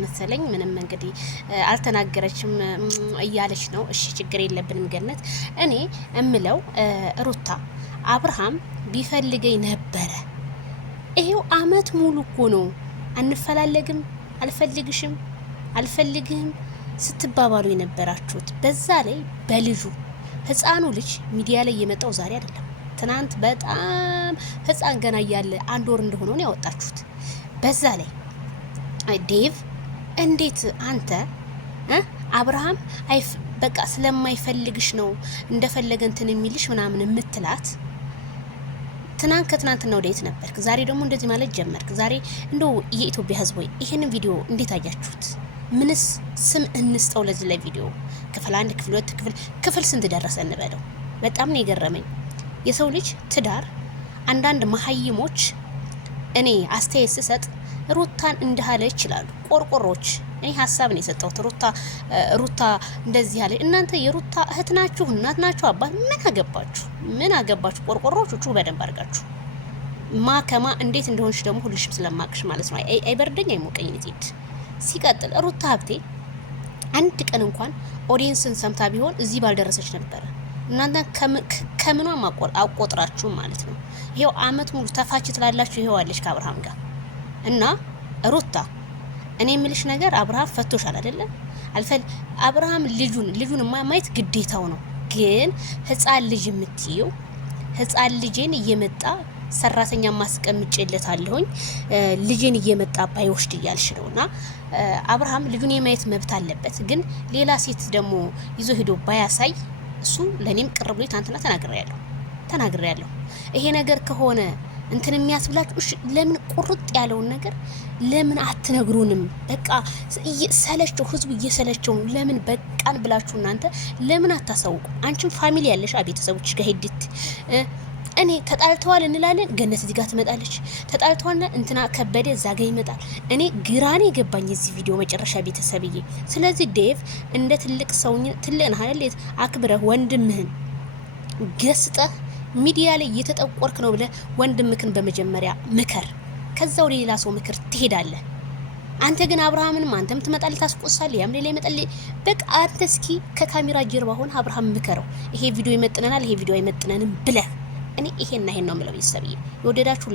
መሰለኝ ምንም እንግዲህ አልተናገረችም እያለች ነው። እሺ ችግር የለብንም ገነት። እኔ እምለው ሩታ አብርሃም ቢፈልገኝ ነበረ። ይሄው አመት ሙሉ እኮ ነው አንፈላለግም፣ አልፈልግሽም፣ አልፈልግህም ስትባባሉ የነበራችሁት። በዛ ላይ በልጁ ህፃኑ ልጅ ሚዲያ ላይ የመጣው ዛሬ አይደለም፣ ትናንት በጣም ህፃን ገና እያለ 1 ወር እንደሆነ ነው ያወጣችሁት። በዛ ላይ ዴቭ እንዴት አንተ አብርሃም በቃ ስለማይፈልግሽ ነው እንደፈለገ እንትን የሚልሽ ምናምን የምትላት ትናንት ከትናንትና ወደ የት ነበርክ? ዛሬ ደግሞ እንደዚህ ማለት ጀመርክ። ዛሬ እንደው የኢትዮጵያ ህዝብ ወይ ይሄንን ቪዲዮ እንዴት አያችሁት? ምንስ ስም እንስጠው ለዚህ ለቪዲዮ? ክፍል 1 ክፍል 2 ክፍል ስንት ደረሰ እንበለው? በጣም ነው የገረመኝ። የሰው ልጅ ትዳር አንዳንድ መሀይሞች እኔ አስተያየት ስሰጥ ሩታን እንደሃለ ይችላሉ ቆርቆሮች። እኔ ሀሳብ ነው የሰጠሁት። ሩታ እንደዚህ ያለ እናንተ የሩታ እህት ናችሁ፣ እናት ናችሁ፣ አባት ምን አገባችሁ? ቆርቆሮቹ በደንብ አድርጋችሁ ማከማ እንዴት እንደሆንሽ ደግሞ ሁልሽም ስለማቅሽ ማለት ነው። አይበርደኝ አይሞቀኝ ልትሄድ። ሲቀጥል ሩታ ሀብቴ አንድ ቀን እንኳን ኦዲየንስን ሰምታ ቢሆን እዚህ ባልደረሰች ነበረ። እናንተ ከምኗም አቆጥራችሁ ማለት ነው። ይሄው አመት ሙሉ ተፋች ትላላችሁ። ይሄው አለሽ ከአብርሃም ጋር እና ሩታ እኔ የምልሽ ነገር አብርሃም ፈቶሻል አይደለ? አብርሃም ልጁን ማየት ግዴታው ነው። ግን ህፃን ልጅ የምትይው ህፃን ልጄን እየመጣ ሰራተኛ ማስቀምጬለታለሁኝ ልጄን እየመጣ ባይወስድ እያልሽ ነውና አብርሃም ልጁን የማየት መብት አለበት። ግን ሌላ ሴት ደግሞ ይዞ ሄዶ ባያሳይ እሱ ለኔም ቅርብ ብሎ ታንተና ተናግሬያለሁ። ይሄ ነገር ከሆነ እንትን የሚያስብላችሁ ለምን ቁርጥ ያለውን ነገር ለምን አትነግሩንም? በቃ ሰለቸው፣ ህዝቡ እየሰለቸው ነው። ለምን በቃን ብላችሁ እናንተ ለምን አታሳውቁ? አንቺም ፋሚሊ ያለሽ ቤተሰቦች ጋር ሄድት እኔ ተጣልተዋል እንላለን፣ ገነት እዚህ ጋር ትመጣለች። ተጣልተዋልና እንትና ከበደ እዛ ጋር ይመጣል። እኔ ግራኔ የገባኝ እዚህ ቪዲዮ መጨረሻ ቤተሰብዬ። ስለዚህ ዴቭ እንደ ትልቅ ሰውኝ ትልቅ ነህ አይደል? አክብረህ ወንድምህን ገስጠህ ሚዲያ ላይ እየተጠቆርክ ነው ብለህ ወንድምህን በመጀመሪያ ምከር። ከዛ ወደ ሌላ ሰው ምክር ትሄዳለህ። አንተ ግን አብርሃምንም አንተም ትመጣለህ ታስቆሳለህ፣ ያም ሌላ ይመጣል። በቃ አንተ እስኪ ከካሜራ ጀርባ ሆነ አብርሃም ምከረው። ይሄ ቪዲዮ ይመጥነናል፣ ይሄ ቪዲዮ አይመጥነንም ብለህ እኔ ይሄን ነው የምለው። ቤተሰብዬ የወደዳችሁ